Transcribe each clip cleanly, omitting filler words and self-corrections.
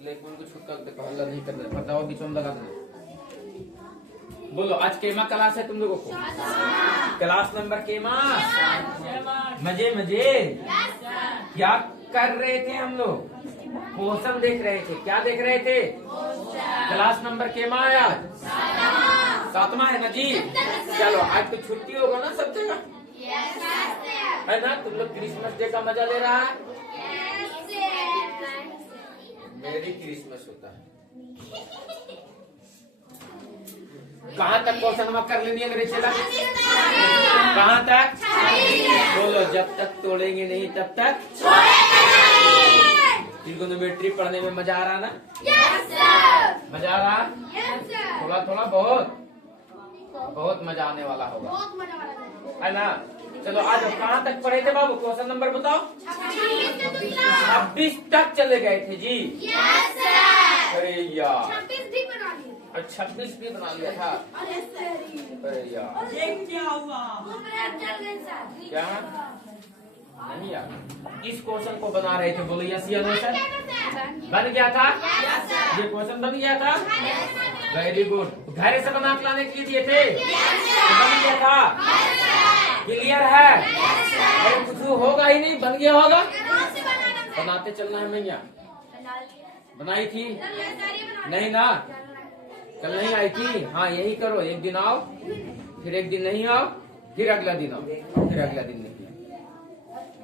लेकिन को छुटका देखो हल्ला नहीं करना, बताओ बीच में लगा देना। बोलो आज केमा क्लास है तुम लोगों को? क्लास नंबर केमा? मजे मजे। क्या कर रहे थे हम लोग? क्वेश्चन देख रहे थे। क्या देख रहे थे? क्लास नंबर केमा है आज? 7वां है ना जी। चलो आज तो छुट्टी होगा ना सब जगह, है ना? तुम लोग क्रिसमस डे का मजा ले रहा है। मेरी क्रिसमस होता है। कहाँ तक क्वेश्चन हम कर लेंगे अंग्रेजी चला? कहाँ तक? बोलो जब तक तोड़ेंगे नहीं तब तक ट्रिगोनोमेट्री पढ़ने में मजा आ रहा ना? मजा आ रहा? थोड़ा थोड़ा बहुत बहुत मजा आने वाला होगा, है ना? चलो आज कहाँ तक पढ़े थे बाबू? क्वेश्चन नंबर बताओ। 26 तक चले गए थे जी। अरे यार 26 भी बना लिया था। अरे यार क्या हुआ? क्या नहीं यार, इस क्वेश्चन को बना रहे थे। बोलो यस या नो सर? बन गया था? ये क्वेश्चन बन गया था। Very good. घर से बना के लाने के लिए दिए थे, बन गया था। क्लियर है? अरे कुछ होगा ही नहीं, बन गया होगा। बनाते चलना है। मैया बनाई थी नहीं ना? कल नहीं आई थी? हाँ यही करो, एक दिन आओ, फिर एक दिन नहीं आओ, फिर अगला दिन आओ, फिर अगला दिन नहीं आओ।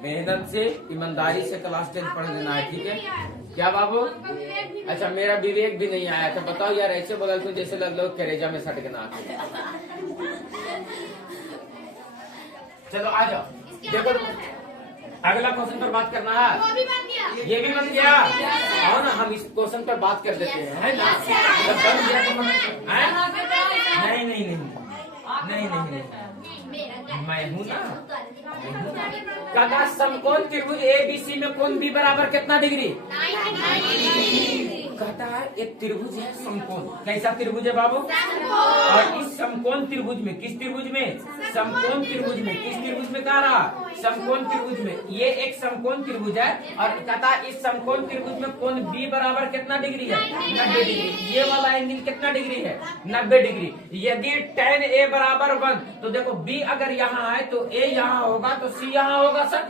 मेहनत से ईमानदारी से क्लास 10 पढ़ लेना है, ठीक है? क्या बाबू? अच्छा मेरा विवेक भी नहीं आया तो बताओ यार, ऐसे बदल तो जैसे लग लो करेजा में सट के ना आते। चलो आ जाओ, देखो अगला क्वेश्चन पर बात करना है। ये भी बन गया। आओ ना हम इस क्वेश्चन पर बात कर देते हैं, है ना? जब बन गया तो नहीं नहीं नहीं नहीं नहीं मैं हूँ ना। काका समकोण त्रिभुज एबीसी में कोण बी बराबर कितना डिग्री? कहता है एक त्रिभुज है समकोण। कैसा त्रिभुज है बाबू? और इस समकोण त्रिभुज में, किस त्रिभुज में? समकोण त्रिभुज में। किस त्रिभुज में कह रहा? समकोण त्रिभुज में। ये एक समकोण त्रिभुज है और कहता है इस समकोण त्रिभुज में कोण बी बराबर कितना डिग्री है? 90 डिग्री। ये वाला एंगल कितना डिग्री है? 90 डिग्री। यदि tan a बराबर 1 तो देखो b अगर यहाँ है तो a यहाँ होगा तो c यहाँ होगा सर।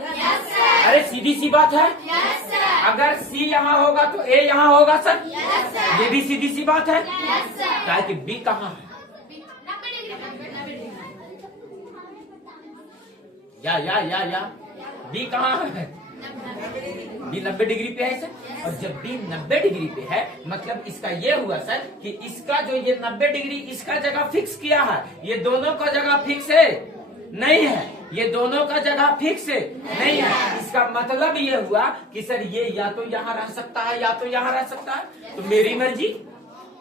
अरे सीधी सी बात है। अगर c यहाँ होगा तो a यहाँ होगा सर। ये भी सीधी सी बात है। क्या कि b कहाँ है? या बी कहाँ है? बी 90 डिग्री पे है सर। और जब बी 90 डिग्री पे है मतलब इसका ये हुआ सर कि इसका जो ये 90 डिग्री इसका जगह फिक्स किया है, ये दोनों का जगह फिक्स है नहीं है? ये दोनों का जगह फिक्स है नहीं है। इसका मतलब ये हुआ कि सर ये या तो यहाँ रह सकता है या तो यहाँ रह सकता है। तो मेरी मर्जी,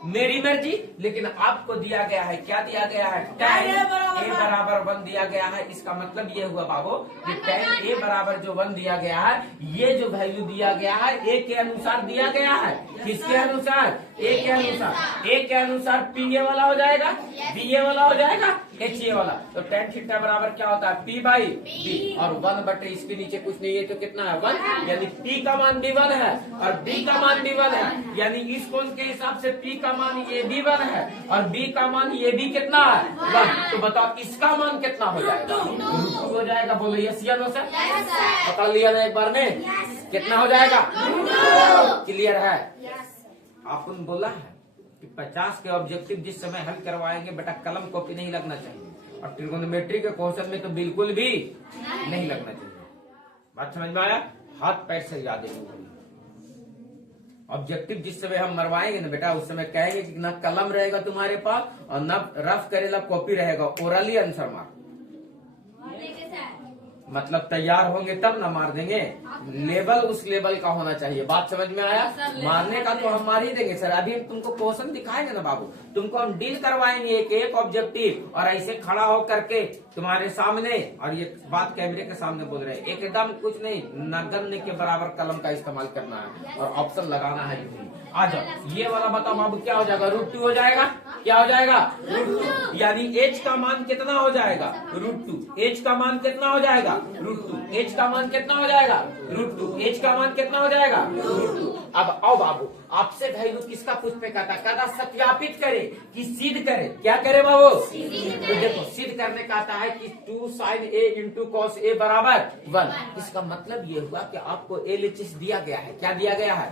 मेरी मर्जी। लेकिन आपको दिया गया है, क्या दिया गया है? tan a बराबर 1 दिया गया है। इसका मतलब ये हुआ बाबू कि tan a बराबर जो 1 दिया गया है, ये जो वैल्यू दिया गया है a के अनुसार दिया गया है। किसके अनुसार? a के अनुसार। a के अनुसार p a वाला हो जाएगा, b a वाला हो जाएगा, h a वाला। तो tan थीटा बराबर क्या होता है? p by b। और 1 बटे इसके नीचे कुछ नहीं है तो कितना है? 1। यानी p का मान भी 1 है और b का मान भी 1 है। यानी इस कोण के हिसाब से p का मान ये भी 1 है और b का मान ये भी कितना है? 1। तो बताओ इसका मान कितना हो जाएगा? हो जाएगा। बोलो यस या नो सर? बता लिया ना एक बार में? कितना हो जाएगा? क्लियर है? आपने बोला है कि 50 के ऑब्जेक्टिव जिस समय हल करवाएंगे बेटा कलम कॉपी नहीं लगना चाहिए और ट्रिगोनोमेट्री के क्वेश्चन में तो बिल्कुल भी नहीं लगना चाहिए। बात समझ में आया? हाथ पैर से याद है। ऑब्जेक्टिव जिस समय हम मरवाएंगे ना बेटा उस समय कहेंगे कि ना कलम रहेगा तुम्हारे पास और ना रफ करेला कॉपी रहेगा, ओरली आंसर मार। मतलब तैयार होंगे तब ना मार देंगे। लेवल उस लेवल का होना चाहिए। बात समझ में आया? मारने का तो हम मार ही देंगे सर। अभी हम तुमको क्वेश्चन दिखाएंगे ना बाबू, तुमको हम डील करवाएंगे एक एक ऑब्जेक्टिव और ऐसे खड़ा हो करके तुम्हारे सामने, और ये बात कैमरे के सामने बोल रहे हैं, एकदम कुछ नहीं, नगण्य के बराबर कलम का इस्तेमाल करना है और ऑप्शन लगाना है। आ जाओ, ये वाला बताओ बाबू क्या हो जाएगा, √2 हो जाएगा। क्या हो जाएगा, √2, यानी h का मान कितना हो जाएगा, √2। h का मान कितना हो जाएगा, √2। h का मान कितना हो जाएगा, √2। h का मान कितना हो जाएगा, √2। अब आओ बाबू, आपसे वैल्यू किसका पूछने का था, कहता सत्यापित करे कि सिद्ध करे। क्या करे बाबू, तो देखो सिद्ध करने का आता है कि 2 sin a × cos a बराबर 1। इसका मतलब ये हुआ कि आपको LHS दिया गया है। क्या दिया गया है,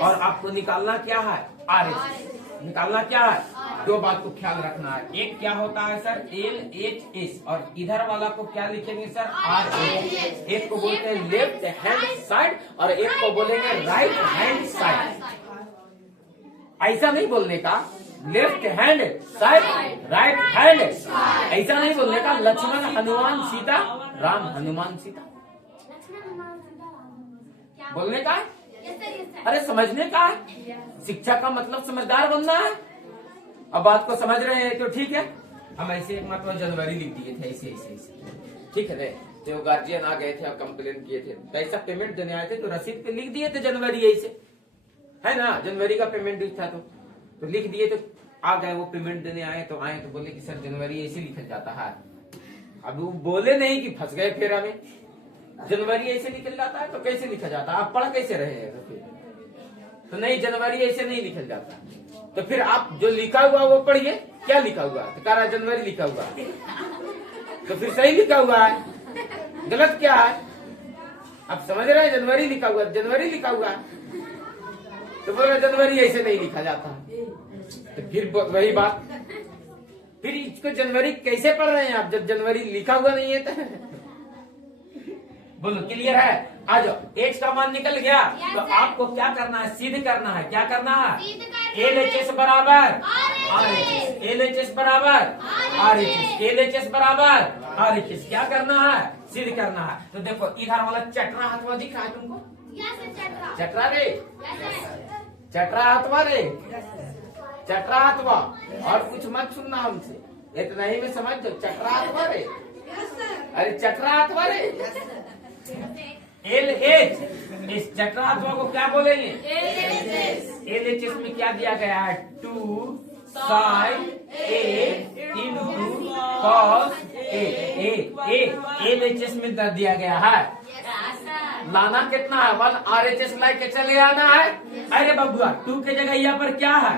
और आपको निकालना क्या है, RHS। निकालना क्या है, दो बात को ख्याल रखना है। एक क्या होता है सर, LHS, और इधर वाला को क्या लिखेंगे सर, RHS। एक को बोलते हैं लेफ्ट हैंड साइड और एक को बोलेंगे राइट हैंड साइड। ऐसा नहीं बोलने का left hand side right hand, ऐसा नहीं बोलने का लक्ष्मण हनुमान सीता राम हनुमान सीता बोलने का। अरे समझने का, शिक्षा का मतलब समझदार बनना है। अब बात को समझ रहे हैं तो ठीक है। हम ऐसे एक मतलब जनवरी लिख दिए थे, ऐसे ऐसे ऐसे, ठीक है। तो गार्जियन आ गए थे और कंप्लेन किए थे, पैसा पेमेंट देने आए थे तो रसीद पे लिख दिए थे जनवरी, ऐसे है ना, जनवरी का पेमेंट ड्यू था तो लिख दिए। तो आ गए वो पेमेंट देने आए तो बोले कि सर जनवरी ऐसे लिखा जाता है। अब वो बोले नहीं कि फंस गए फेरा में, जनवरी ऐसे निकल जाता है तो कैसे लिखा जाता है, आप पढ़ कैसे रहे हैं तो नहीं, जनवरी ऐसे नहीं निकल जाता। तो फिर आप जो लिखा हुआ वो पढ़िए, क्या लिखा हुआ, तो कह रहा जनवरी लिखा हुआ, तो फिर सही लिखा हुआ है, गलत क्या है, आप समझ रहे हैं, जनवरी लिखा हुआ, जनवरी लिखा हुआ है, तो बोले जनवरी ऐसे नहीं लिखा जाता। तो फिर वही बात, फिर इसको जनवरी कैसे पढ़ रहे हैं आप जब जनवरी लिखा हुआ नहीं है तो बोलो क्लियर है। आ जाओ, एच का मान निकल गया तो आपको क्या करना है, सिद्ध करना है। क्या करना है, LHS बराबर RHS, LHS बराबर RHS, LHS बराबर RHS। क्या करना है, सिद्ध करना है। तो देखो इधर वाला चटरा हाथवा दिख रहा है तुमको, चटरा रे, चटरा हाथवा रे, चटरा हाथवा, और कुछ मत सुनना हमसे, इतना ही में समझ दो, चटरा हाथवा रे, अरे चटरा हाथवा रे, LH, इस चक्रात्वा को क्या बोलेंगे, LHS में क्या दिया गया है, 2 sin a × cos a, LHS में दिया गया है। लाना कितना है, 1 RHS लाई के चले आना है। अरे बबुआ 2 के जगह यहाँ पर क्या है,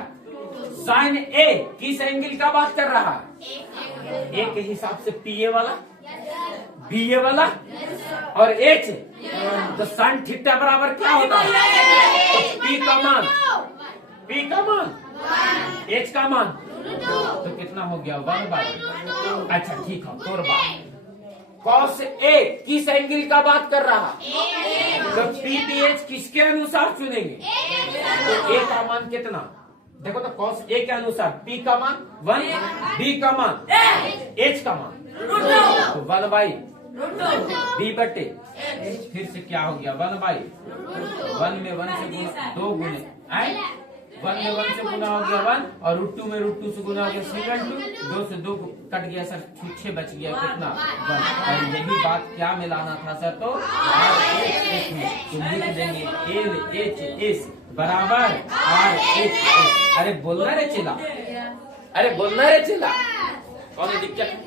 sin a, किस एंगल का बात कर रहा है, a के हिसाब से PA वाला, BA वाला और H, तो sin थीटा बराबर क्या होता है, तो P का मान, P का मान, H का मान, तो कितना हो गया, 1/। अच्छा ठीक है, और बात cos A किस एंगल का बात कर रहा, तो PBH किसके अनुसार चुनेंगे, तो A का मान कितना, देखो तो cos A के अनुसार P का मान 1, B का मान, H का मान तो 1/, B बटे, फिर से क्या हो गया, 1/, 1 में 1 से गुना 2 गुने, 1 में 1 से गुना हो गया 1, और √2 में √2 से गुना हो गया सिंगल 2, 2 से 2 कट गया सर, 6 बच गया कितना 1। और यही बात क्या मिलाना था सर, तो RHS में तो लिख देंगे LHS बराबर RHS। अरे बोलना रे चिल्ला, अरे बोलना रे चिल्ला, कौन दिक्कत,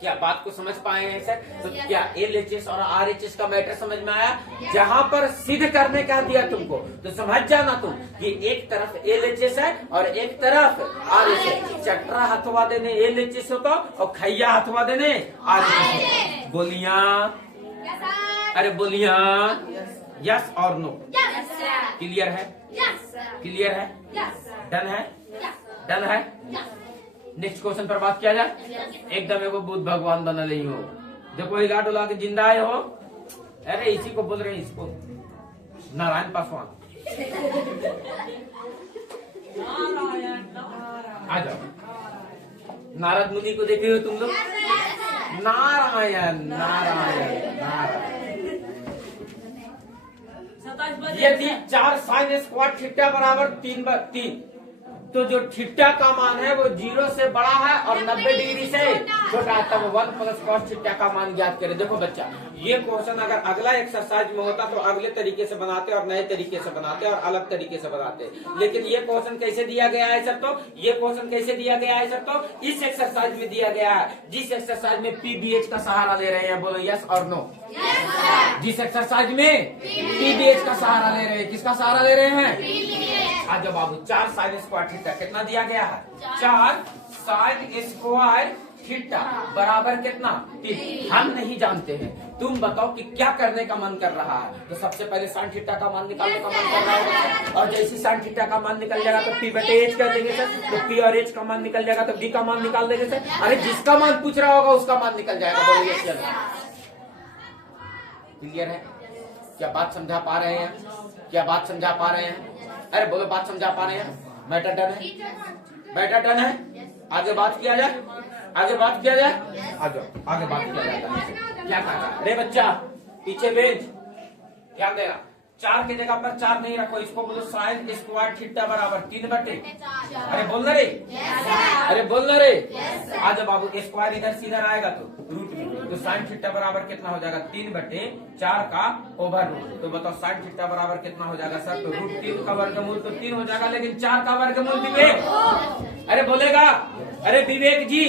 क्या बात को समझ पाए हैं सर। तो क्या LHS और RHS का मैटर समझ में आया, जहां पर सिद्ध करने का दिया तुमको तो समझ जाना तुम कि एक तरफ LHS है और एक तरफ RHS। चटरा हथवा देने LHS होगा और खैया हथवा देने RHS। बोलिया, अरे बोलिया, यस और नो, क्लियर है, क्लियर है, डन है, डन है। नेक्स्ट क्वेश्चन पर बात किया जाए। एकदम एगो बुद्ध भगवान बना नहीं हो, देखो हिला डोला के जिंदा आए हो, अरे इसी को बोल रहे हैं, इसको नारायण पासवान। आ जाओ, नारद मुनि को देखे हो तुम लोग, नारायण नारायण नारायण। यदि 4 sin² थीटा बराबर 3/3, तो जो थीटा का मान है वो 0 से बड़ा है और 90 डिग्री से छोटा है, तब 1 प्लस कॉस थीटा का मान ज्ञात करें। देखो बच्चा, ये क्वेश्चन अगर अगला एक्सरसाइज में होता तो अगले तरीके से बनाते और नए तरीके से बनाते और अलग तरीके से बनाते, लेकिन ये क्वेश्चन कैसे दिया गया है सर? तो ये क्वेश्चन कैसे दिया गया है सर? तो इस एक्सरसाइज में दिया गया है, जिस एक्सरसाइज में पीबीएच का सहारा ले रहे हैं। बोलो यस और नो। जिस एक्सरसाइज में पीबीएच का सहारा ले रहे हैं, किसका सहारा ले रहे हैं? आज बाबू 4 साइन स्क्वायर थीटा कितना दिया गया है? 4 साइन स्क्वायर थीटा बराबर कितना? 3। हम नहीं जानते हैं, तुम बताओ कि क्या करने का मन कर रहा है। तो सबसे पहले साइन थीटा का मान निकालने का मन कर रहा है, और जैसे साइन थीटा का मान निकल जाएगा तो पी बटे एच कर देंगे सर, तो पी और एच का मान निकल जाएगा तो डी का मान निकाल देंगे सर। अरे जिसका मान पूछ रहा होगा उसका मान निकल जाएगा। बोलिए क्लियर है? क्या बात समझा पा रहे हैं? क्या बात समझा पा रहे हैं? अरे बोलो बात समझा पा रहे हैं? मैटर डन है? मैटर डन है? आगे बात किया जाए, आगे बात किया जाए, आगे बात किया जाए। क्या कहा? अरे बच्चा पीछे बेंच, ध्यान देना। 4 की जगह पर 4 नहीं रखो, इसको बोलो साइन स्क्वायर थीटा बराबर 3 बटे। अरे बोलना रे, अरे बोलना रे। आज बाबू स्क्वायर इधर से इधर आएगा तो रूट में, तो साइन थीटा बराबर कितना हो जाएगा? 3 बटे 4 का ओवर रूट। तो बताओ साइन थीटा बराबर कितना हो जाएगा सर? तो रूट 3 का वर्गमूल तो 3 हो जाएगा, लेकिन 4 का वर्गमूल विवेक, अरे बोलेगा? अरे विवेक जी,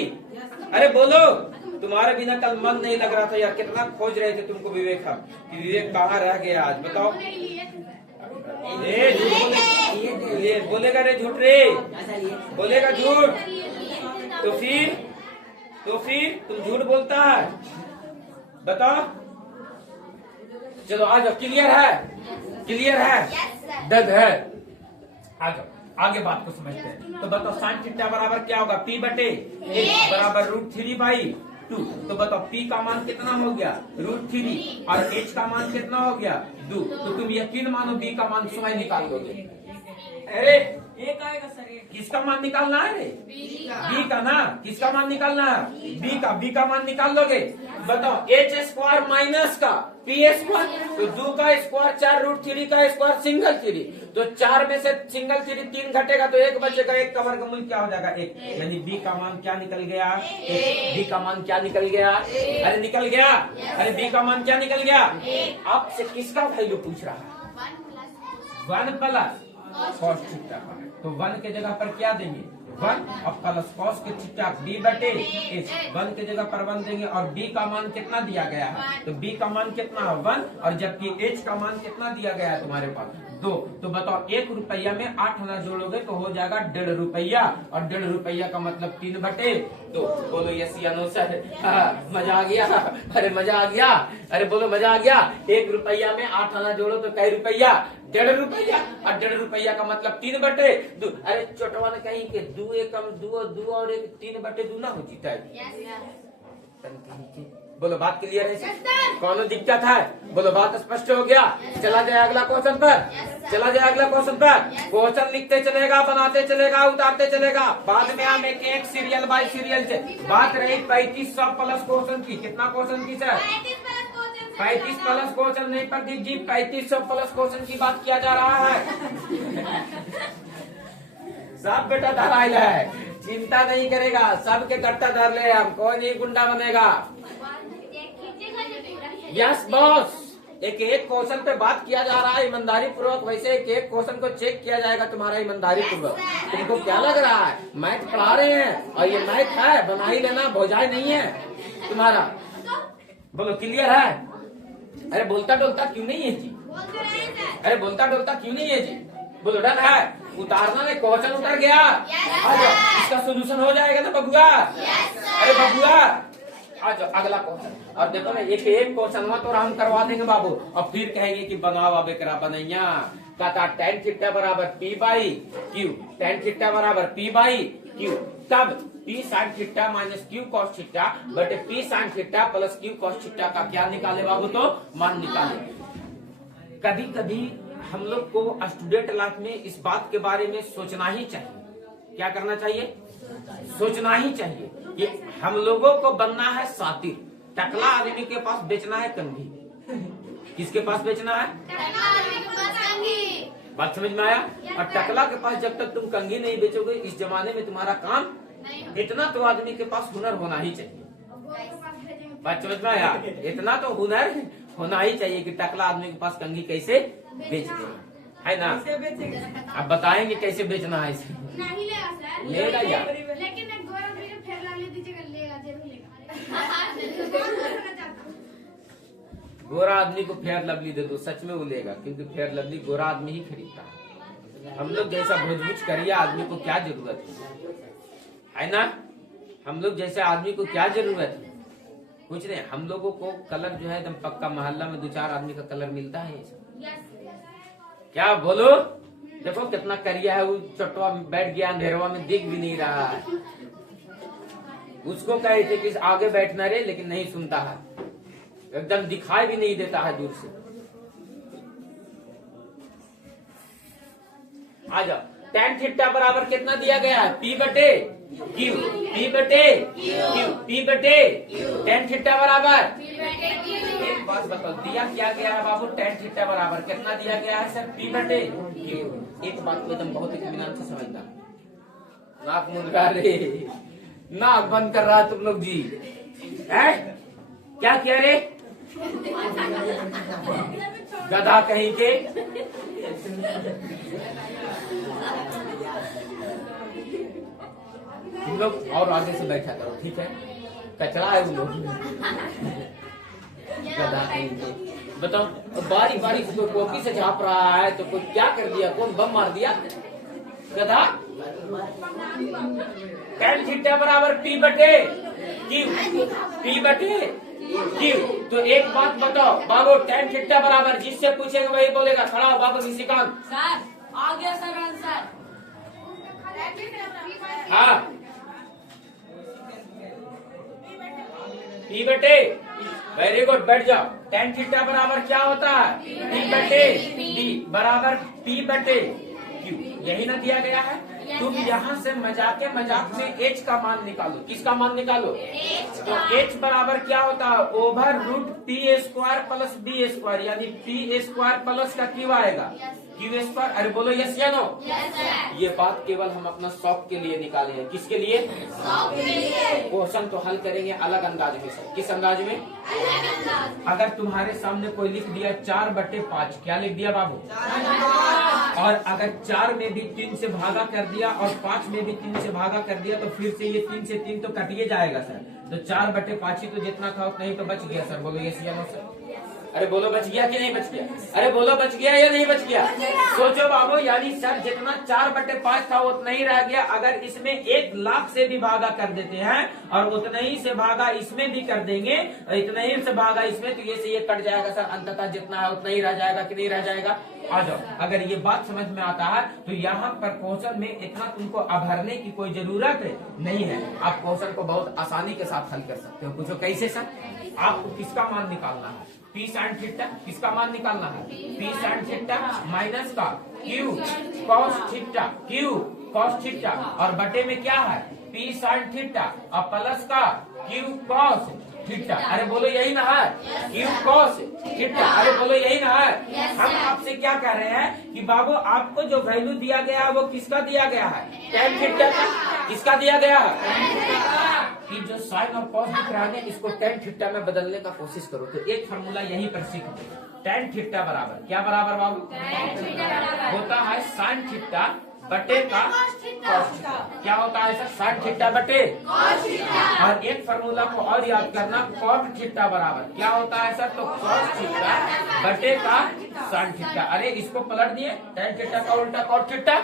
अरे बोलो। तुम्हारे बिना कल मन नहीं लग रहा था यार, कितना खोज रहे थे तुमको विवेक हम, कि विवेक कहाँ रह गया आज बताओ। ये बोलेगा रे झूठ रे, बोलेगा झूठ, तो फिर तुम झूठ बोलता है, बताओ। चलो आ जाओ, क्लियर है? क्लियर है? डन है? आ जाओ आगे बात को समझते हैं। तो बताओ साइन थीटा बराबर क्या होगा? पी बटे एच बराबर रूट 3/2। तो बताओ पी का मान कितना हो गया? रूट 3, और एच का मान कितना हो गया? 2। तो तुम यकीन मानो बी का मान स्वयं निकाल लोगे। अरे एक आएगा सर, किसका मान निकालना है रे? बी का ना, किसका मान निकालना है? बी का मान निकाल लोगे। बताओ एच स्क्वायर माइनस का पी स्क्वायर, तो 2 का स्क्वायर 4, रूट 3 का स्क्वायर सिंगल 3, तो 4 में से सिंगल 3 घटेगा तो 1 बचेगा, 1 का वर्गमूल क्या हो जाएगा? 1। यानी बी का मान क्या निकल गया? 1। बी का मान क्या निकल गया? अरे निकल गया, अरे बी का मान क्या निकल गया? आपसे किसका वैल्यू पूछ रहा है? 1 प्लस कॉस थीटा का, तो 1 के जगह पर क्या देंगे? 1 और प्लस कॉस के थीटा बी बटे एच। 1 के जगह पर 1 देंगे, और बी का मान कितना दिया गया है? तो बी का मान कितना है? 1, और जबकि एच का मान कितना दिया गया है तुम्हारे पास? 2। तो बताओ 1 रुपया में 8 आना जोड़ोगे तो हो जाएगा 1.5 रुपया, और 1.5 रुपया का मतलब 3 बटे 2। बोलो यस या नो सर? मजा आ गया? अरे मजा आ गया? अरे बोलो मजा आ गया? 1 रुपया में 8 आना जोड़ो तो कई रुपया? 1.5 रुपया, और 1.5 रुपया का मतलब 3 बटे 2। अरे छोटवा ने कहीं के 2 एकम 2 और 1 3 बटे 2 ना हो जीता है। बोलो बात क्लियर है? कौन दिक्कत है? बोलो बात स्पष्ट हो गया? चला जाए अगला क्वेश्चन पर, चला जाए अगला क्वेश्चन पर। क्वेश्चन लिखते चलेगा, बनाते चलेगा, उतारते चलेगा, बाद में हम एक सीरियल बाय सीरियल से। बात रही 3500 प्लस क्वेश्चन की। कितना क्वेश्चन की सर? 35 प्लस क्वेश्चन नहीं प्रदीप जी, 3500 प्लस क्वेश्चन की बात किया जा रहा है। सब बेटा धराइल है, चिंता नहीं करेगा, सबके कट्टा धर ले हम, कोई नहीं गुंडा बनेगा। यस बॉस, एक क्वेश्चन पे बात किया जा रहा है ईमानदारी पूर्वक, वैसे एक क्वेश्चन को चेक किया जाएगा तुम्हारा ईमानदारी पूर्वक। तुमको क्या लग रहा है? मैथ पढ़ा रहे हैं और ये मैथ है, बना ही लेना, भौजाई नहीं है तुम्हारा। बोलो क्लियर है? अरे बोलता डोलता क्यों नहीं है जी? अरे बोलता डोलता क्यों नहीं है जी? बोलो डन है? उतारना नहीं, क्वेश्चन उतर गया, इसका सोल्यूशन हो जाएगा ना बबुआ? अरे बबुआ आ जाओ अगला क्वेश्चन। और देखो ना एक क्वेश्चन हुआ तो हम करवा देंगे बाबू, और फिर कहेंगे कि बनाओ अब एकरा बनैया। कहता tan थीटा बराबर P by Q, tan theta बराबर P बाई Q, तब P sine theta minus Q cos theta बटे P sine theta plus Q cos theta का क्या निकाले बाबू? तो मान निकाले। कभी कभी हम लोग को स्टूडेंट लाइफ में इस बात के बारे में सोचना ही चाहिए। क्या करना चाहिए? सोचना ही चाहिए कि हम लोगों को बनना है सातिर। टकला आदमी के पास बेचना है कंघी। किसके पास बेचना है? बात समझ में आया? और टकला के पास जब तक तुम कंघी नहीं बेचोगे इस जमाने में तुम्हारा काम इतना तो आदमी के पास हुनर होना ही चाहिए। बात समझ में आया? इतना तो हुनर होना ही चाहिए कि टकला आदमी के पास कंघी कैसे बेच दे, है ना? अब बताएंगे कैसे बेचना है इसे। नहीं लेगा सर, लेगा या लेकिन एक गोरा मेरे फेर ला ले दीजिएगा, लेगा जरूर लेगा। गोरा आदमी को फेयर लवली दे दो, सच में वो लेगा, क्योंकि फेयर लवली गोरा आदमी ही खरीदता है। हम लोग जैसा भुज करिया आदमी को क्या जरूरत है ना? हम लोग जैसे आदमी को क्या जरूरत है? कुछ नहीं। हम लोगों को कलर जो है एकदम पक्का, मोहल्ला में 2-4 आदमी का कलर मिलता है। क्या बोलो? देखो कितना करिया है, वो चटवा बैठ गया अंधेरवा में, दिख भी नहीं रहा है। उसको कहे थे कि आगे बैठना रे, लेकिन नहीं सुनता है, एकदम दिखाई भी नहीं देता है दूर से। आ जाओ। tan थीटा बराबर कितना दिया गया है? P बटे Q, P बटे Q, P बटे tan थीटा बराबर। एक बात बताओ, दिया क्या गया है बाबू? tan थीटा बराबर कितना दिया गया है सर? P बटे Q। एक बात को एकदम बहुत इत्मीनान से समझना। नाक मुनगा रे, नाक बंद कर रहा तुम लोग जी, है क्या किया रे? गधा कहीं के। तुम लोग और आगे से बैठा करो, ठीक है? कचरा है वो लोग। गधा कहीं के। बताओ, बारी बारी से कोई कॉपी से झाप रहा है तो कोई क्या कर दिया? कौन बम मार दिया? गधा। tan थीटा बराबर P बटे Q, P बटे Q। तो एक बात बताओ बाबू, tan थीटा बराबर, जिससे पूछेगा वही बोलेगा। खड़ा हो बाबू निशिकांत। सर आ गया सर आंसर। हाँ, P बटे, वेरी गुड, बैठ जाओ। tan थीटा बराबर क्या होता है? P बटे D बराबर P बटे Q। यही ना दिया गया है? तुम यहाँ से मजाक में h का मान निकालो। किसका मान निकालो? तो h बराबर क्या होता है? Over root p square plus b square, यानी p स्क्वायर प्लस का q आएगा, q स्क्वायर। अरे बोलो यस या नो? ये बात केवल हम अपना शौक के लिए निकाले हैं। किसके लिए? क्वेश्चन तो हल करेंगे अलग अंदाज में सर। किस अंदाज में? अगर तुम्हारे सामने कोई लिख दिया 4/5, क्या लिख दिया बाबू? और अगर 4 में भी 3 से भागा कर दिया और 5 में भी 3 से भागा कर दिया, तो फिर से ये 3 से 3 तो कटिए जाएगा सर। तो 4/5 ही तो जितना था उतना ही तो बच गया सर। बोलो यस या नो सर? अरे बोलो बच गया कि नहीं बच गया? अरे बोलो बच गया या नहीं बच गया? सोचो बाबू, यानी सर जितना 4/5 था उतना ही रह गया। अगर इसमें 1 लाख से भी भागा कर देते हैं और उतना ही से भागा इसमें भी कर देंगे, इतना ही से भागा इसमें, तो ये से ये कट जाएगा सर। अंततः जितना है उतना ही रह जाएगा कि नहीं रह जाएगा? आ जाओ। अगर ये बात समझ में आता है तो यहाँ पर क्वेश्चन में इतना तुमको अभरने की कोई जरूरत नहीं है। आप क्वेश्चन को बहुत आसानी के साथ हल कर सकते हो। पूछो कैसे सर? आपको किसका मान निकालना है? P sin theta. किसका मान निकालना है? P sin थीटा माइनस का Q cos theta, Q cos theta, और बटे में क्या है? P sin थीटा और प्लस का Q cos थीटा। अरे बोलो यही ना है? Q cos theta. अरे बोलो यही ना है? हम आपसे क्या कह रहे हैं कि बाबू आपको जो वैल्यू दिया गया है वो किसका दिया गया है? tan थीटा का। किसका दिया गया है? कि जो साइन और कॉस दिख रहा है इसको tan थीटा में बदलने का कोशिश करो। तो एक फार्मूला यहीं पर सीख लो। tan थीटा बराबर क्या बराबर बाबू? होता है साइन थीटा बटे का कॉस थीटा। क्या होता है सर? साइन थीटा बटे। और एक फार्मूला को और याद करना, कॉट थीटा बराबर क्या होता है सर? तो कॉस थीटा बटे का साइन थीटा। अरे इसको पलट दिए, tan थीटा का उल्टा कॉट थीटा।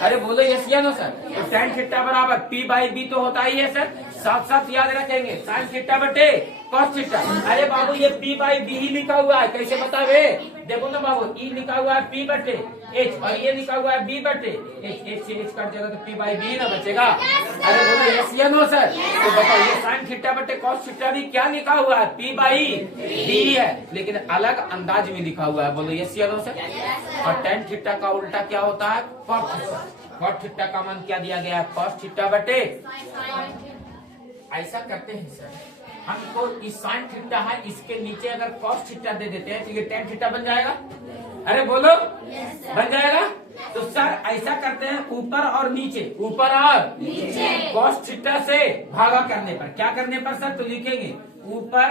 अरे बोलो यस या नो सर? तो tan थीटा बराबर P/B तो होता ही है सर। साथ साथ याद रखेंगे साइन थीटा बटे कॉस थीटा। अरे बाबू ये P/B ही लिखा हुआ है, कैसे बतावे? देखो ना बाबू, E लिखा हुआ है P बटे H और ये लिखा हुआ है B बटे H। H से H कट जाएगा तो P/B ना बचेगा। अरे बोलो यस या नो सर? तो बताओ ये साइन थीटा बटे कॉस थीटा भी क्या लिखा हुआ है? P/B है, लेकिन अलग अंदाज में लिखा हुआ है। बोलो यस या नो सर? और tan थीटा का उल्टा क्या होता है? Cot theta. कॉट थीटा का मान क्या दिया गया है? कॉस थीटा बटे। ऐसा करते हैं सर, हमको इस साइन थीटा है, इसके नीचे अगर कॉस थीटा दे देते हैं तो ये tan थीटा बन जाएगा। अरे बोलो, बन जाएगा। तो सर ऐसा करते हैं, ऊपर और नीचे, ऊपर और नीचे कॉस थीटा से भागा करने पर क्या करने पर सर, तो लिखेंगे ऊपर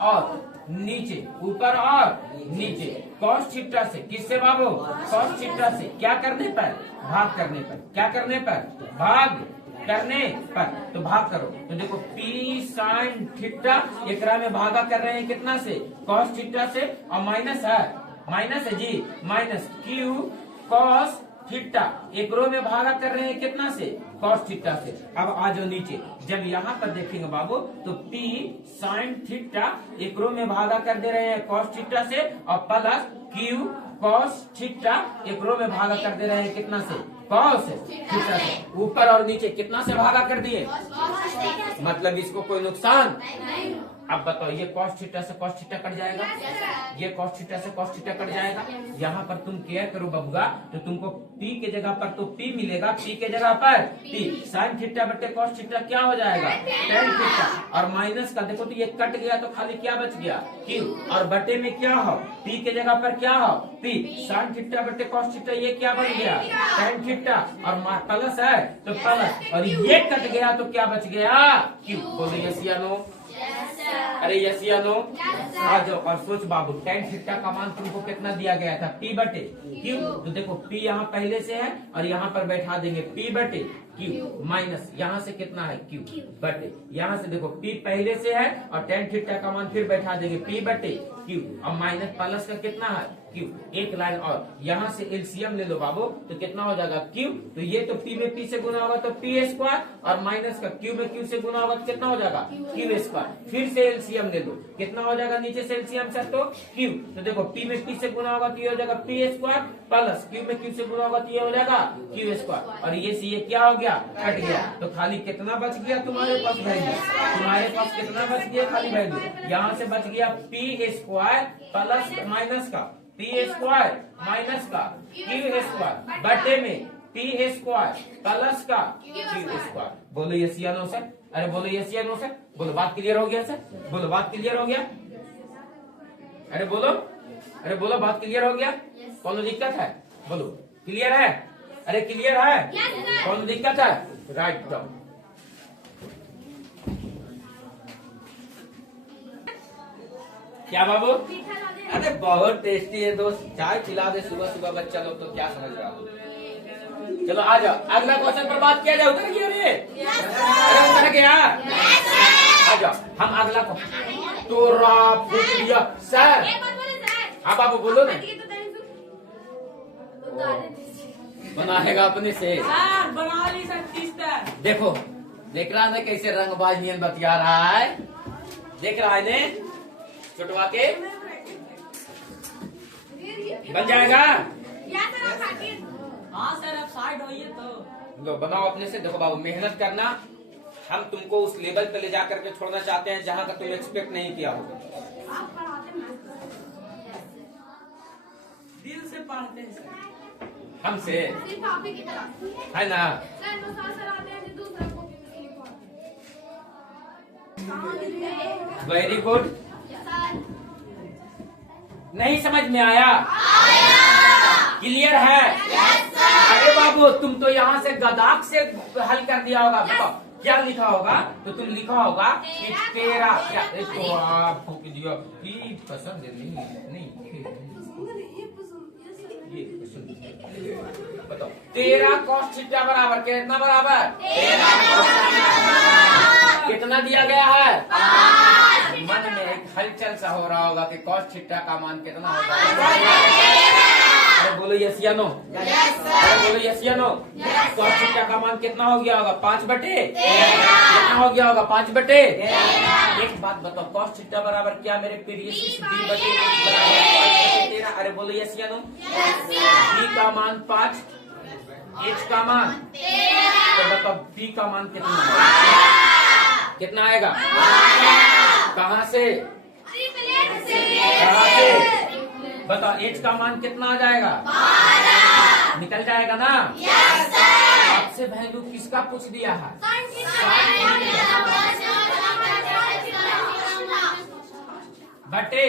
और नीचे, ऊपर और नीचे कॉस थीटा से, किससे बाबू, कॉस थीटा से क्या करने पर, भाग करने पर, क्या करने पर, भाग करने पर। तो भाग करो, तो देखो P sin थीटा एकरा में भागा कर रहे हैं कितना से, कॉस थीटा से, और माइनस है जी, माइनस Q कॉस थीटा एकरो में भागा कर रहे हैं कितना से, कॉस थीटा से। अब आ जाओ नीचे, जब यहाँ पर देखेंगे बाबू तो P sin थीटा एकरो में भागा कर दे रहे हैं कॉस थीटा से, और प्लस Q कॉस थीटा एकरो में भागा कर दे रहे हैं कितना से, कॉस थीटा से। ऊपर और नीचे कितना से भागा कर दिए, मतलब इसको कोई नुकसान। अब बताओ, ये कॉस थीटा से कॉस थीटा कट जाएगा, ये कॉस थीटा से कॉस थीटा कट जाएगा। यहाँ पर तुम केयर करो बबुआ, तो तुमको P के जगह पर तो P मिलेगा, P के जगह पर P साइन थीटा बटे कॉस थीटा क्या हो जाएगा, टेन थीटा, और माइनस का देखो तो ये कट गया तो खाली क्या बच गया, Q, और बटे में क्या हो, P के जगह पर क्या हो, P साइन थीटा बटे कॉस थीटा, ये क्या बन गया, टेन थीटा, और प्लस है तो प्लस, और ये कट गया तो क्या बच गया, Q। बोलो यस या नो, अरे यस या नो, आ जाओ और सोच बाबू, टेन थीटा का मान तुमको कितना दिया गया था, P बटे Q। तो देखो P यहाँ पहले से है और यहाँ पर बैठा देंगे P बटे Q, माइनस यहाँ से कितना है Q बटे, यहाँ से देखो P पहले से है और टेन थीटा का मान फिर बैठा देंगे P बटे Q, और माइनस प्लस का कितना है Q, एक लाइन और यहाँ से एलसीएम ले लो बाबू, तो कितना हो जाएगा Q, तो ये तो P में P से गुना होगा तो P स्क्वायर, और माइनस का Q में Q से गुना होगा तो कितना हो जाएगा Q स्क्वायर। फिर से एलसीएम ले लो, कितना हो जाएगा नीचे से एलसीएम सर, तो Q, तो देखो P में P से गुना होगा तो ये हो जाएगा P स्क्वायर, प्लस Q में Q से गुना होगा तो ये हो जाएगा Q स्क्वायर, और ये से ये क्या हो गया, कट गया। तो खाली कितना बच गया तुम्हारे पास वैल्यू, तुम्हारे पास कितना बच गया खाली वैल्यू, यहाँ से बच गया P स्क्वायर प्लस माइनस का P स्क्वायर माइनस का Q स्क्वायर बटे में P स्क्वायर प्लस का Q स्क्वायर। बोलो यस या नो सर, अरे बोलो यस या नो सर, बोलो बात क्लियर हो गया सर, बोलो बात क्लियर हो गया, अरे बोलो बात क्लियर हो गया, कौन दिक्कत है, बोलो क्लियर है, अरे क्लियर है, कौन दिक्कत है, राइट डाउन। क्या बाबू, अरे बहुत टेस्टी है दोस्त, चाय पिला दे सुबह सुबह बच्चा लोग तो क्या समझ रहा हो। चलो आ जाओ, अगला क्वेश्चन पर बात किया जाए, उतर गया रे, अरे उतर गया, आ जाओ हम अगला क्वेश्चन, तो फूक दिया सर, हाँ बाबू बोलो ना, बनाएगा अपने से, बना ली सकती है। देखो देख रहा है कैसे रंगबाज नियन बतिया रहा है, देख रहा है ने छुटवा के बन जाएगा। हाँ सर, अब साइड होइए तो लो बनाओ अपने से। देखो बाबू मेहनत करना, हम तुमको उस लेवल पे ले जा करके छोड़ना चाहते हैं जहाँ का तुम एक्सपेक्ट नहीं किया होगा। दिल से पढ़ते हैं सर, हमसे सिर्फ आप ही की तरफ है ना, सर तो सर आते हैं जो दूसरा कॉपी में लिखवा। वेरी गुड, नहीं समझ में आया, क्लियर है, अरे बाबू तुम तो यहाँ से गदाक से हल कर दिया होगा। बताओ क्या लिखा होगा, तो तुम लिखा होगा कि तेरा क्या, तो आप फूक दिया कि पसंद नहीं ये पसंद। बताओ तेरा कॉस थीटा बराबर कितना, बराबर कितना दिया गया है, मन में एक हलचल सा हो रहा होगा कि कॉस थीटा का मान कितना होगा। अरे बोलो यस या नो, अरे बोलो यस या नो, कॉस थीटा का मान कितना हो गया होगा, 5 बटे कितना हो गया होगा, 5 बटे। एक बात बताओ, कॉस थीटा बराबर क्या मेरे पीरियड b बटे बराबर 13। अरे बोलो यस या नो, b का मान 5, h का मान, तो बताओ b का मान कितना आएगा, कहाँ से, कहाँ से, बताओ h का मान कितना आ जाएगा, निकल जाएगा ना। आपसे वैल्यू किसका पूछ दिया है, बटे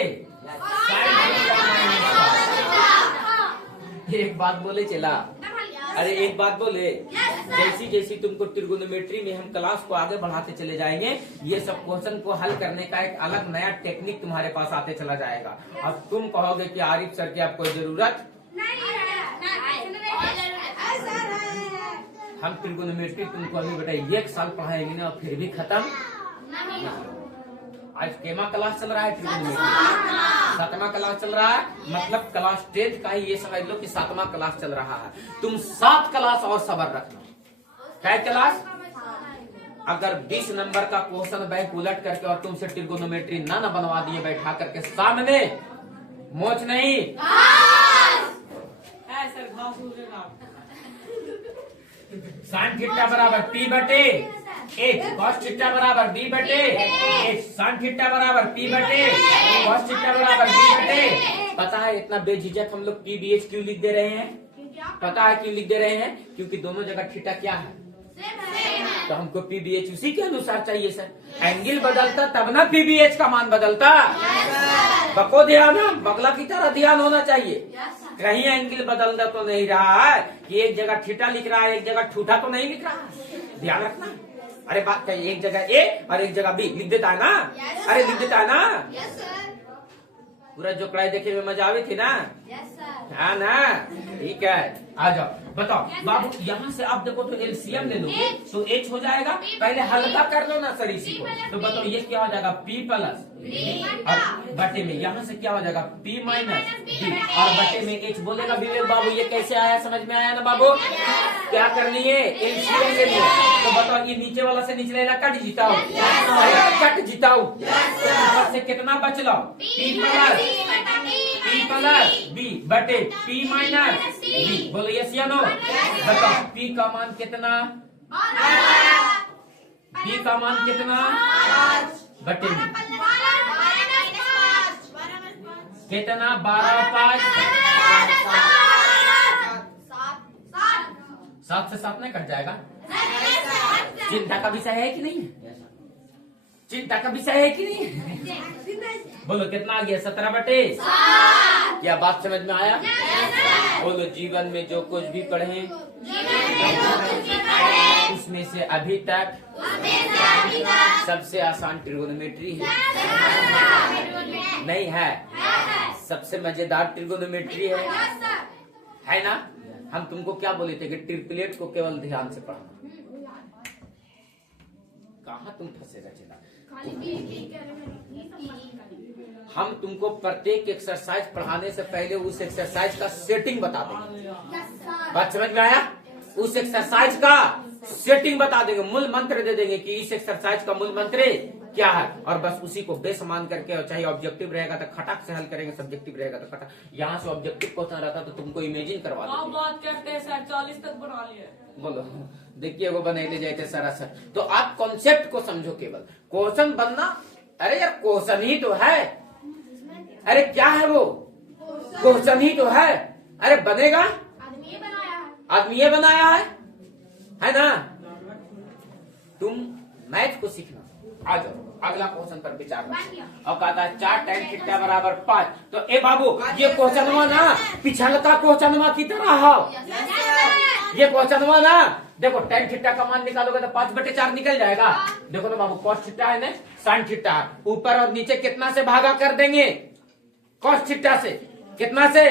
साइन एक बात बोले चला, अरे एक बात बोले, जैसी जैसी तुमको ट्रिगोनोमेट्री में हम क्लास को आगे बढ़ाते चले जाएंगे, ये सब क्वेश्चन को हल करने का एक अलग नया टेक्निक तुम्हारे पास आते चला जाएगा। अब तुम कहोगे कि आरिफ सर की आपको जरूरत, हम ट्रिगोनोमेट्री तुमको अभी बेटा 1 साल पढ़ाएंगे ना, और फिर भी खत्म। आज केमा क्लास चल रहा है, ट्रिगोनोमेट्री 7वां क्लास चल रहा है, मतलब क्लास 10th का ही ये समझ लो कि 7वां क्लास चल रहा है। तुम 7 क्लास और सबर रखना। क्या क्लास? अगर 20 नंबर का क्वेश्चन बैंक उलट करके और तुमसे ट्रिगोनोमेट्री ना बनवा दिए बैठा करके सामने, मोच नहीं सर घास उगेगा। साइन थीटा बराबर P बटे एच, कॉस थीटा बराबर D बटे एच, साइन थीटा बराबर P बटे कॉस थीटा बराबर D बटे। पता है इतना बेझिझक हम लोग PBH क्यों लिख दे रहे हैं? पता है क्यों लिख दे रहे हैं? क्योंकि दोनों जगह थीटा क्या है, तो हमको PBH उसी के अनुसार चाहिए सर। एंगल बदलता तब ना PBH का मान बदलता। बको ध्यान, बगला की तरह ध्यान होना चाहिए। कहीं एंगल बदलता तो नहीं रहा है कि एक जगह थीटा लिख रहा है, एक जगह ठूठा तो नहीं लिख रहा है, ध्यान रखना। अरे बात कहीं एक जगह A और एक जगह B लिख देता है ना, अरे लिख देता है ना। पूरा जोकड़ाई देखे में मजा आवे थी ना, हाँ ना, ठीक है। आ जाओ बताओ बाबू, यहाँ से आप देखो तो एलसीएम ले लोगे तो H हो जाएगा। पहले हल्का कर लो ना सर इसी को, तो बताओ ये क्या हो जाएगा P प्लस और बटे में यहाँ से क्या हो जाएगा P माइनस D और बटे में H बोलेगा विवेक बाबू। ये कैसे आया, समझ में आया ना बाबू? क्या करनी है, एलसीएम लेनी है। तो बताओ ये नीचे वाला से निचले वाला कट जिताओ, कट जिताओ, से कितना बच लो P प्लस B बटे P माइनस D। बोलो यस या नो? बताओ P का मान कितना, P का मान कितना बटे में कितना 12 5 7 से 7 नहीं कट जाएगा। चिंता का विषय है कि नहीं है? चिंता का विषय है कि नहीं है? बोलो कितना आ गया 17 बटे। क्या बात समझ में आया? बोलो जीवन में जो कुछ भी पढ़े उसमें से अभी तक सबसे आसान ट्रिगोनोमेट्री है, नहीं है? सबसे मजेदार ट्रिगोनोमेट्री है ना? हम तुमको क्या बोले थे कि ट्रिपलेट को केवल ध्यान से पढ़ना। कहाँ तुम फंसेगा चला? हम तुमको प्रत्येक एक्सरसाइज पढ़ाने से पहले उस एक्सरसाइज का सेटिंग बता देंगे। बात समझ में आया? उस एक्सरसाइज का सेटिंग बता देंगे, मूल मंत्र दे देंगे कि इस एक्सरसाइज का मूल मंत्र क्या है, और बस उसी को बेस मान करके, और चाहे ऑब्जेक्टिव रहेगा तो खटाक से हल करेंगे, सब्जेक्टिव रहेगा तो खटाक। यहाँ से ऑब्जेक्टिव क्वेश्चन रहता तो तुमको इमेजिन करवा देंगे। आप बात करते हैं सर 40 तक बना लिए। बोलो देखिए वो बने ले जाते सरासर। तो आप कॉन्सेप्ट को समझो केवल, क्वेश्चन बनना, अरे यार क्वेश्चन ही तो है, अरे क्या है वो, क्वेश्चन ही तो है, अरे बनेगा आदमी ये बनाया है ना? तुम मैथ को सीखना। आ जाओ अगला क्वेश्चन पर विचार करो। और कहता है 4 tan थीटा बराबर 5। तो ए बाबू ये क्वेश्चनवा ना पिछलका क्वेश्चनवा की तरह हो, ये क्वेश्चनवा ना देखो tan थीटा का मान निकालोगे तो 5/4 निकल जाएगा। देखो ना बाबू cos थीटा है ना, sin थीटा ऊपर और नीचे कितना से भागा कर देंगे, cos थीटा से, कितना से?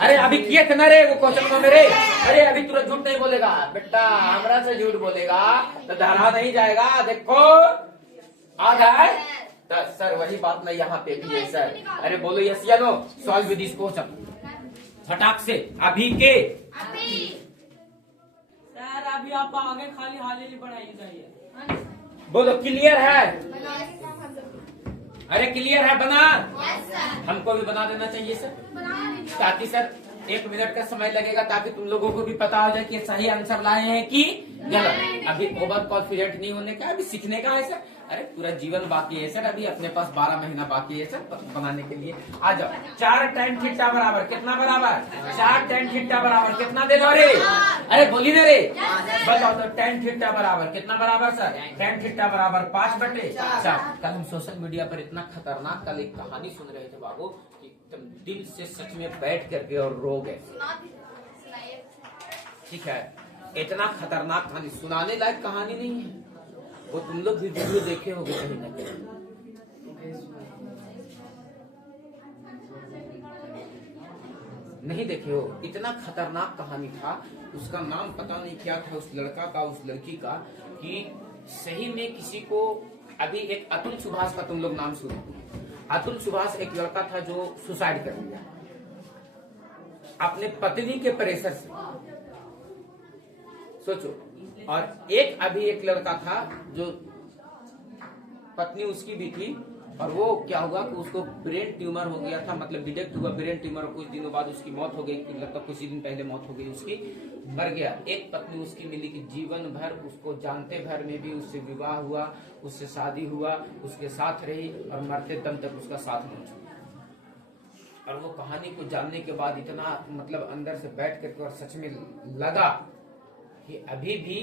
अरे अभी किए थे ना रे वो क्वेश्चन में मेरे, अरे अभी तुरंत झूठ नहीं बोलेगा बेटा, हमरा से झूठ बोलेगा तो धरा नहीं जाएगा। देखो आ गया तो सर वही बात मैं यहाँ पे भी है सर। अरे बोलो यस या no, solve with this question फटाक से अभी के। सर अभी आप आगे खाली हाली पढ़ाई चाहिए। बोलो क्लियर है? अरे क्लियर है? बना हमको भी बना देना चाहिए सर, ताकि सर 1 मिनट का समय लगेगा ताकि तुम लोगों को भी पता हो जाए कि सही आंसर लाए हैं कि गलत। अभी ओवर कॉन्फिडेंट नहीं होने का, अभी सीखने का है सर। अरे पूरा जीवन बाकी है सर, अभी अपने पास 12 महीना बाकी है सर बनाने के लिए। आ जाओ 4 tan थीटा बराबर कितना बराबर, 4 tan थीटा बराबर कितना दे दो रे, अरे बोली ना रे, बताओ तो tan थीटा बराबर कितना बराबर सर? tan थीटा बराबर 5/4। कल हम सोशल मीडिया पर इतना खतरनाक कल एक कहानी सुन रहे थे बाबू, एकदम दिल से सच में बैठ करके और रो गए। ठीक है। इतना खतरनाक कहानी, सुनाने लायक कहानी नहीं है वो, तुम लोग भी वीडियो देखे होगे कहीं ना कहीं। नहीं देखे हो? इतना खतरनाक कहानी था। उसका नाम पता नहीं क्या था, उस लड़का का उस लड़की का, कि सही में किसी को, अभी एक अतुल सुभाष का तुम लोग नाम सुने। अतुल सुभाष एक लड़का था जो सुसाइड कर लिया अपने पत्नी के प्रेशर से, सोचो। और एक लड़का था जो पत्नी उसकी भी थी, और वो क्या हुआ कि उसको ब्रेन ट्यूमर हो गया था, मतलब डिटेक्ट हुआ ब्रेन ट्यूमर, और कुछ दिनों बाद उसकी मौत हो गई, लगभग कुछ ही दिन पहले मौत हो गई उसकी, मर गया। एक पत्नी उसकी मिली कि जीवन भर उसको जानते भर में भी उससे विवाह हुआ, उससे शादी हुआ, उसके साथ रही और मरते दम तक उसका साथ नहीं छोड़ा। और वो कहानी को जानने के बाद इतना मतलब अंदर से बैठ करके और सच में लगा कि अभी भी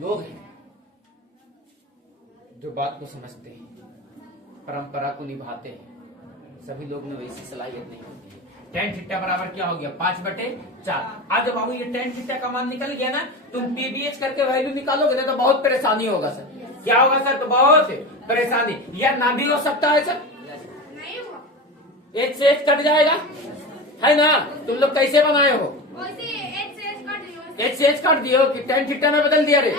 लोग हैं जो बात को समझते हैं, परंपरा को निभाते हैं। सभी लोग में वैसी सलाहियत नहीं होती है। tan थीटा बराबर क्या हो गया 5/4। आज जब बाबू ये tan थीटा का मान निकल गया ना, तुम पीबीएच करके वैल्यू निकालोगे ना तो बहुत परेशानी होगा सर। क्या होगा सर? तो बहुत परेशानी, या ना भी हो सकता है सर, नहीं हुआ, एक से एक कट जाएगा, है ना? तुम लोग कैसे बनाए हो? वैसे एक से एक काट दियो, एक से एक काट दियो कि tan थीटा में बदल दिया रे?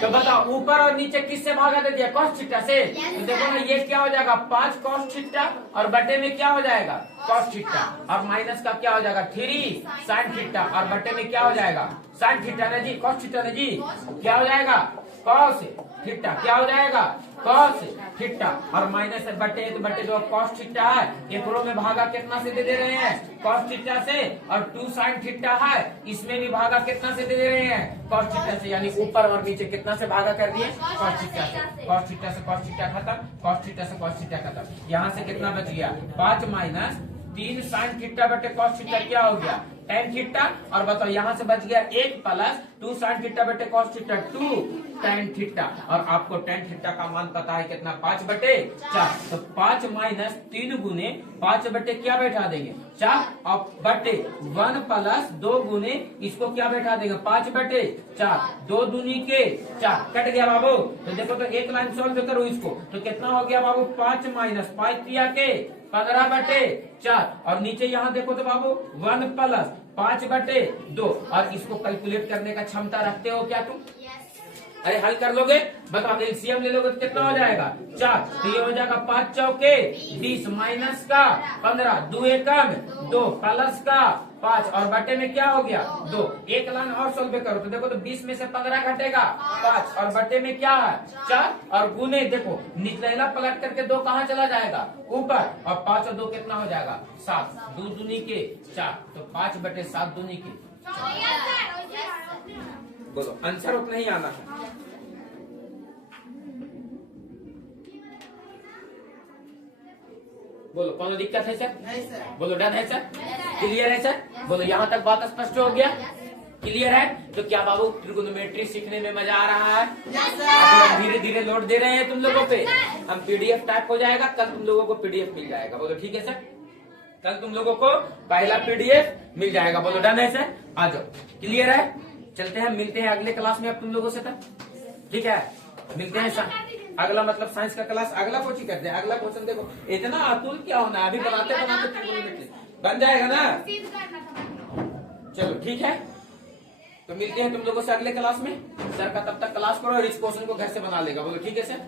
तो बताओ ऊपर और नीचे किससे भागा दे दिया? cos थीटा से। तो देखो ना ये क्या हो जाएगा 5 cos थीटा, और बटे में क्या हो जाएगा cos थीटा, और माइनस का क्या हो जाएगा 3 sin थीटा, और बटे में क्या हो जाएगा sin थीटा ना जी, cos थीटा ना जी, क्या हो जाएगा cos थीटा, क्या हो जाएगा cos थीटा, और माइनस बटे तो बटे जो cos थीटा है, एकड़ों में भागा कितना से दे रहे हैं cos थीटा से, और 2 sin थीटा है इसमें भी भागा कितना से दे रहे हैं cos थीटा से, यानी ऊपर और नीचे कितना से भागा कर दिए cos थीटा से। cos थीटा से cos थीटा खत्म, cos थीटा से cos थीटा खत्म। यहाँ से कितना बच गया 5 माइनस 3 sin थीटा बटे cos थीटा, क्या हो गया tan थीटा, और बताओ यहाँ से बच गया 1 प्लस 2 sin थीटा बटे cos थीटा 2 tan थीटा, और आपको tan थीटा का मान पता है कितना 5/4। तो 5 माइनस 3 गुने 5 बटे क्या बैठा देंगे 4, और बटे 1 प्लस 2 गुने इसको क्या बैठा देंगे 5/4, 2 दूनी के 4, कट गया बाबू। तो देखो तो एक लाइन सॉल्व करो इसको, तो कितना हो गया बाबू 5 माइनस 5 किया के 15/4, और नीचे यहाँ देखो तो बाबू 1 प्लस 5/2, और इसको कैलकुलेट करने का क्षमता रखते हो क्या तुम? अरे हल कर लोगे? बताओ एलसीएम ले लोगे तो कितना हो जाएगा 4, तो ये हो जाएगा 5 चौके 20 माइनस का 15, 2 एकम 2 प्लस का 5, और बटे में क्या हो गया 2। एक लाइन और सॉल्व करो तो देखो तो 20 में से 15 घटेगा 5, और बटे में क्या है 4, और गुने देखो निचला पलट करके 2 कहाँ चला जाएगा ऊपर, और 5 और 2 कितना हो जाएगा 7, 2 दूनी के 4, तो 5/7 दूनी के। बोलो आंसर उतना ही आना है। बोलो कौन दिक्कत है सर? नहीं सर। बोलो डन है सर? क्लियर है सर? बोलो यहाँ तक बात स्पष्ट हो गया? क्लियर है? तो क्या बाबू ट्रिगोनोमेट्री सीखने में मजा आ रहा है? आप धीरे धीरे लोड दे रहे हैं तुम लोगों पे। हम पीडीएफ टाइप हो जाएगा, कल तुम लोगों को पीडीएफ मिल जाएगा। बोलो ठीक है सर? कल तुम लोगों को पहला पीडीएफ मिल जाएगा। बोलो डन है सर? आ जाओ। क्लियर है? चलते हैं, मिलते हैं अगले क्लास में अब तुम लोगों से तक, ठीक है? मिलते हैं अगला मतलब साइंस का क्लास, अगला कोचिंग करते हैं। अगला क्वेश्चन देखो, इतना अतुल क्या होना है, अभी बनाते बनाते बन जाएगा ना। चलो ठीक है, तो मिलते हैं तुम लोगों से अगले क्लास में। सर का तब तक क्लास करो और इस क्वेश्चन को घर से बना लेगा। बोलो ठीक है सर?